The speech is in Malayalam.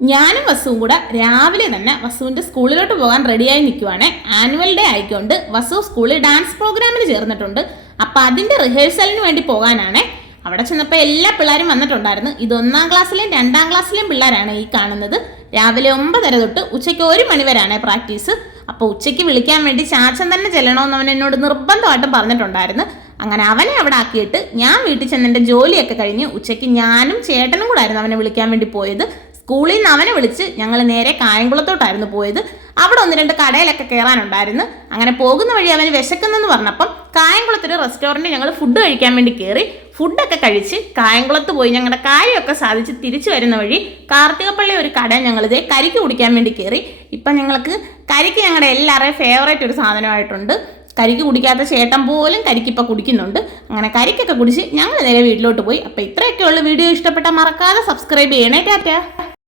ഞാനും വസുവും കൂടെ രാവിലെ തന്നെ വസുവിൻ്റെ സ്കൂളിലോട്ട് പോകാൻ റെഡിയായി നിൽക്കുവാണ്. ആനുവൽ ഡേ ആയിക്കൊണ്ട് വസു സ്കൂളിൽ ഡാൻസ് പ്രോഗ്രാമിന് ചേർന്നിട്ടുണ്ട്. അപ്പം അതിൻ്റെ റിഹേഴ്സലിന് വേണ്ടി പോകാനാണ്. അവിടെ ചെന്നപ്പോൾ എല്ലാ പിള്ളേരും വന്നിട്ടുണ്ടായിരുന്നു. ഇത് 1-ാം ക്ലാസ്സിലെയും 2-ാം ക്ലാസ്സിലെയും പിള്ളേരാണ് ഈ കാണുന്നത്. രാവിലെ 9:30 തൊട്ട് ഉച്ചയ്ക്ക് 1 മണി വരെയാണ് പ്രാക്ടീസ്. അപ്പോൾ ഉച്ചയ്ക്ക് വിളിക്കാൻ വേണ്ടി ചാച്ചൻ തന്നെ ചെല്ലണമെന്ന് അവൻ എന്നോട് നിർബന്ധമായിട്ടും പറഞ്ഞിട്ടുണ്ടായിരുന്നു. അങ്ങനെ അവനെ അവിടെ ആക്കിയിട്ട് ഞാൻ വീട്ടിൽ ചെന്ന് എൻ്റെ ജോലിയൊക്കെ കഴിഞ്ഞ് ഉച്ചയ്ക്ക് ഞാനും ചേട്ടനും കൂടെ ആയിരുന്നു അവനെ വിളിക്കാൻ വേണ്ടി പോയത്. സ്കൂളിൽ നിന്ന് അവനെ വിളിച്ച് ഞങ്ങൾ നേരെ കായംകുളത്തോട്ടായിരുന്നു പോയത്. അവിടെ 1-2 കടയിലൊക്കെ കയറാനുണ്ടായിരുന്നു. അങ്ങനെ പോകുന്ന വഴി അവന് വിശക്കുന്നെന്ന് പറഞ്ഞപ്പം കായംകുളത്തൊരു റെസ്റ്റോറൻറ്റ് ഞങ്ങൾ ഫുഡ് കഴിക്കാൻ വേണ്ടി കയറി. ഫുഡൊക്കെ കഴിച്ച് കായംകുളത്ത് പോയി ഞങ്ങളുടെ കാര്യമൊക്കെ സാധിച്ച് തിരിച്ചു വരുന്ന വഴി കാർത്തികപ്പള്ളി ഒരു കട ഞങ്ങളിതേ കരിക്ക് കുടിക്കാൻ വേണ്ടി കയറി. ഇപ്പം ഞങ്ങൾക്ക് കരിക്ക് ഞങ്ങളുടെ എല്ലാവരുടെയും ഫേവറേറ്റ് ഒരു സാധനമായിട്ടുണ്ട്. കരിക്ക് കുടിക്കാത്ത ചേട്ടൻ പോലും കരിക്കിപ്പോൾ കുടിക്കുന്നുണ്ട്. അങ്ങനെ കരിക്കൊക്കെ കുടിച്ച് ഞങ്ങൾ നേരെ വീട്ടിലോട്ട് പോയി. അപ്പോൾ ഇത്രയൊക്കെയുള്ള വീഡിയോ ഇഷ്ടപ്പെട്ടാൽ മറക്കാതെ സബ്സ്ക്രൈബ് ചെയ്യണേ. ടാറ്റാ.